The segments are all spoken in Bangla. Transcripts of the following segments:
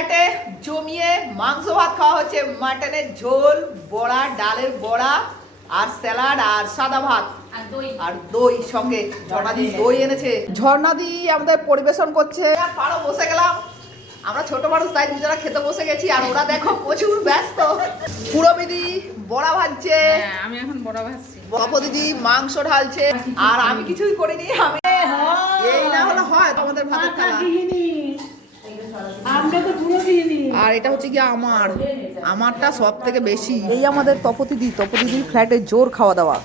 ফ্ল্যাটে জমিয়ে মাংস ভাত খাওয়া হচ্ছে, মাটনের ঝোল, বড়া, ডালের বড়া আর স্যালাড আর সাদা ভাত আর দই সঙ্গে। ঝর্ণাদি দই এনেছে, ঝর্ণাদি আমাদের পরিবেশন করছে। আর পারো বসে গেলাম, আমরা ছোট মানুষ তাই দুজনা খেতে বসে গেছি। আর ওরা দেখো প্রচুর ব্যস্ত। পুরবিদি বড়া ভাজছে, আমি এখন বড়া ভাজছি। বাপু দিদি মাংস ঢালছে, আর আমি কিছুই করিনি। আমি এই না হলে হয় তোমাদের ভাতের থালা। আর এটা হচ্ছে কি আমারটা সব থেকে বেশি। এই আমাদের তপতিদির ফ্ল্যাটে জোর খাওয়া দাওয়া।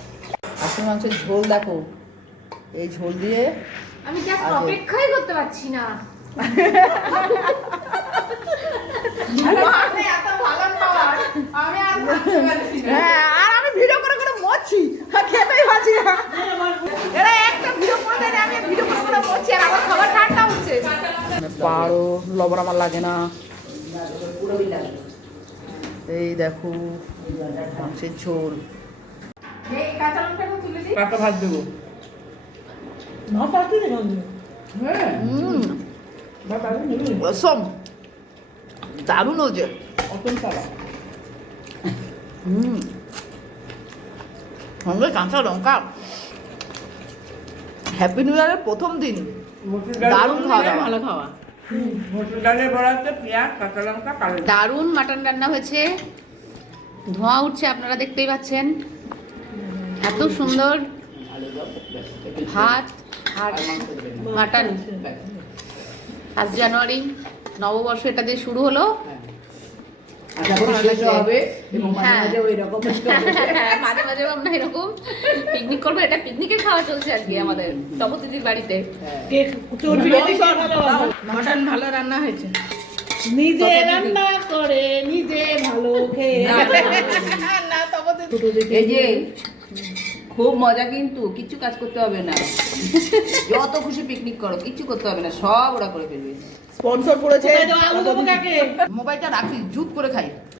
আসল মাংসের ঝোল দেখো, এই ঝোল দিয়ে আমি জাস্ট অপেক্ষাই করতে পারছি না। হ্যাঁ, আর আমি ভিডিও করে করে মরছি, খেতেই পারছি না। এরা একটা ভিডিও করে দেয়, আমি ভিডিও করে করে মরছি, আর আমার খাবার ঠান্ডা হচ্ছে। পারো লবণ আমার লাগে না। এই দেখো মাংসের ঝোল। কাকা ভাত দেবো। রসম দারুণ হচ্ছে। সঙ্গে কাঁচা লঙ্কা। হ্যাপি নিউ ইয়ারের প্রথম দিন দারুণ খাওয়া দাওয়া। ভালো খাওয়া। মসুর ডালের বড়াতে পেঁয়াজ, কাঁচা লঙ্কা, কালো জিরা। দারুণ মাটন রান্না হয়েছে, ধোঁয়া উঠছে, আপনারা দেখতেই পাচ্ছেন। এত সুন্দর ভাত আর মাটন। 5 জানুয়ারি নববর্ষ এটা দিয়ে শুরু হলো। মাঝে মাঝে আমরা এরকম পিকনিক করবো। এটা পিকনিকে খাওয়া চলছে আজকে আমাদের তপতিদির বাড়িতে। মাটন ভালো রান্না হয়েছে। নিজে রান্না করে নিজে ভালো খেয়ে। এই যে খুব মজা, কিন্তু কিচ্ছু কাজ করতে হবে না। যত খুশি পিকনিক করো, কিচ্ছু করতে হবে না, সব ওরা করে ফেলবে। স্পন্সর করেছে। আলু দেবো কাকে? মোবাইলটা রাখি, জুত করে খাই।